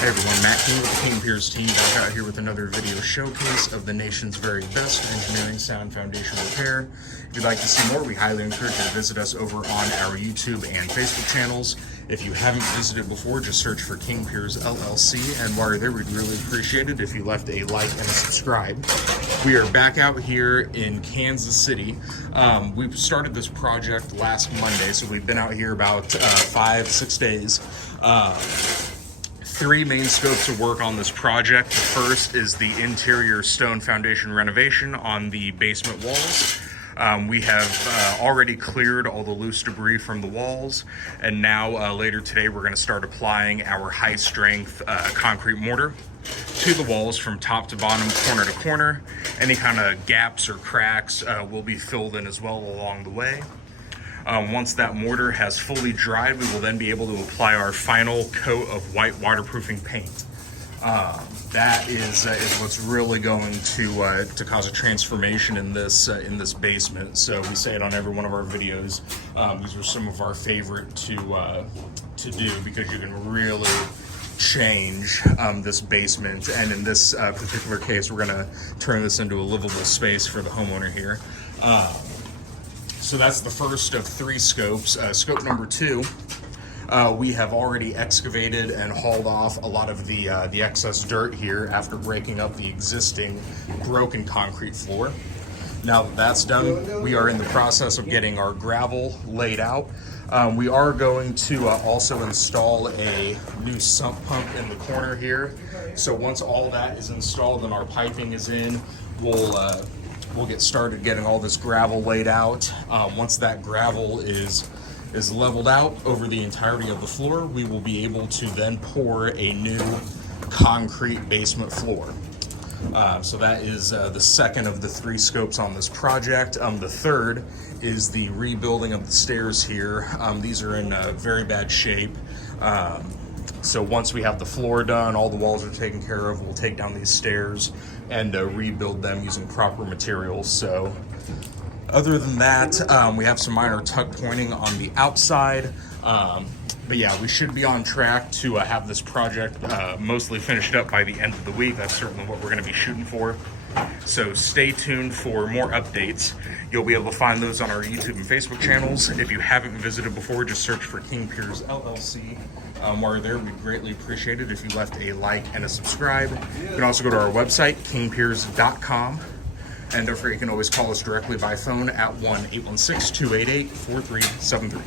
Hey everyone, Matt King with the King Piers team back out here with another video showcase of the nation's very best engineering sound foundation repair. If you'd like to see more, we highly encourage you to visit us over on our YouTube and Facebook channels. If you haven't visited before, just search for King Piers LLC, and while you're there, we'd really appreciate it if you left a like and a subscribe. We are back out here in Kansas City. We started this project last Monday, so we've been out here about 5-6 days. Three main scopes of work on this project. The first is the interior stone foundation renovation on the basement walls. We have already cleared all the loose debris from the walls, and now later today we're going to start applying our high strength concrete mortar to the walls from top to bottom, corner to corner. Any kind of gaps or cracks will be filled in as well along the way. Once that mortar has fully dried, we will then be able to apply our final coat of white waterproofing paint. That is what's really going to cause a transformation in this basement. So we say it on every one of our videos. These are some of our favorite to do, because you can really change this basement, and in this particular case, we're going to turn this into a livable space for the homeowner here. So that's the first of three scopes. Scope number 2, we have already excavated and hauled off a lot of the excess dirt here after breaking up the existing broken concrete floor. Now that that's done, we are in the process of getting our gravel laid out. We are going to also install a new sump pump in the corner here. So once all that is installed and our piping is in, we'll get started getting all this gravel laid out. Once that gravel is leveled out over the entirety of the floor, we will be able to then pour a new concrete basement floor. So that is the second of the three scopes on this project. The third is the rebuilding of the stairs here. These are in very bad shape. So once we have the floor done, all the walls are taken care of, we'll take down these stairs and rebuild them using proper materials. So other than that, we have some minor tuck pointing on the outside. But yeah, we should be on track to have this project mostly finished up by the end of the week. That's certainly what we're going to be shooting for. So stay tuned for more updates. You'll be able to find those on our YouTube and Facebook channels. If you haven't visited before, just search for King Piers LLC. While you're there, we'd greatly appreciate it if you left a like and a subscribe. You can also go to our website, kingpiers.com. And don't forget, you can always call us directly by phone at 1-816-288-4373.